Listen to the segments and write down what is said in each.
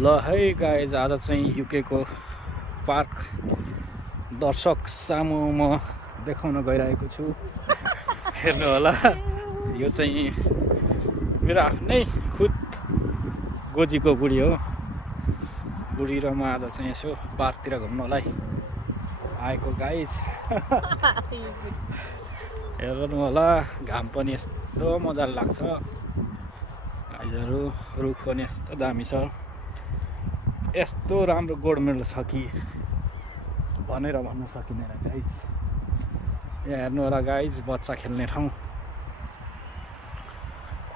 ल है गाइज, आज चाहिँ युके को पार्क दर्शक सामु म देखाउन गइरहेको छु। हेर्नु होला, यो चाहिँ मेरो आफ्नै खुद गोजीको बुढी हो। बुढी र म आज चाहिँ यसो पार्कतिर घुम्नलाई आएको गाइज। हेर्नु होला, घाम पनि यस्तो मजाले लाग्छ। गाइजहरू, रुख पनि यस्तो दामी छ। यस्तो राम्रो गोडमेल छ कि भनेर भन्न सकिँदैन गाइज। यहाँ हेर्नु होला गाइज, बच्चा खेल्ने ठाउँ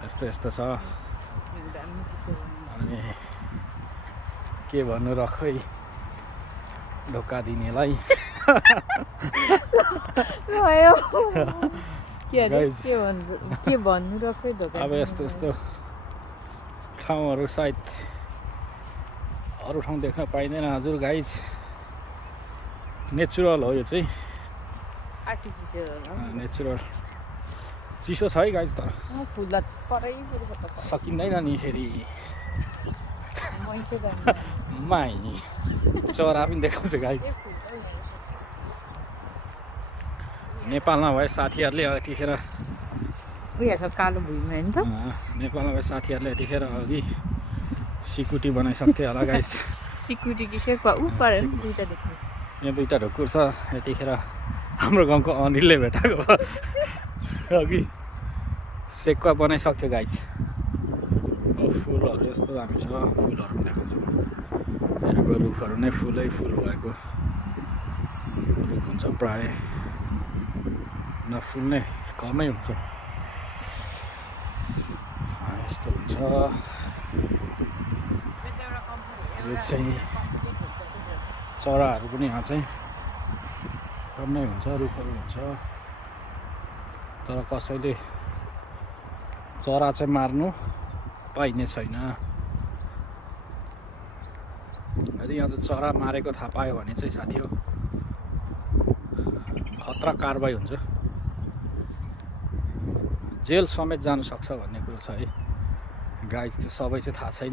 यस्तो यस्तो छ। अनि के भन्नु र खै धोका दिनेलाई। अब यस्तो यस्तो ठाउँहरू सायद अरू ठाउँ देख्न पाइँदैन हजुर गाइज। नेचुरल हो यो चाहिँ, नेचुरल। चिसो छ है गाइज, तर सकिँदैन नि फेरि। माइ चरा पनि देखाउँछु गाइज। नेपालमा भए साथीहरूले यतिखेर कालो भुइँमा नि त नेपालमा भए साथीहरूले यतिखेर अघि सिकुटी बनाइसक्थ्यो होला गाइज। सिक्युरिटी कि सेक्वा उपर दुईटा देख्नु। यहाँ दुईटा ढुकुर छ। यतिखेर हाम्रो गाउँको अनिलले भेटाएको अघि सेक्वा बनाइसक्थ्यो गाइज। फुलहरू यस्तो दामी छ, फुलहरू पनि देखाउँछु। यहाँको रुखहरू नै फुलै फुल भएको रुख हुन्छ, प्राय नफुल्ने कमै हुन्छ। यस्तो हुन्छ। यो चाहिँ चराहरू पनि यहाँ चाहिँ कमै हुन्छ, रुखहरू हुन्छ। तर कसैले चरा चाहिँ मार्नु पाइने छैन। यदि यहाँ चाहिँ चरा मारेको थाहा पायो भने चाहिँ साथी हो खतरा कारबाही हुन्छ। जेल समेत जान सक्छ भन्ने कुरो छ है गाइज। त्यो सबै चाहिँ थाहा छैन।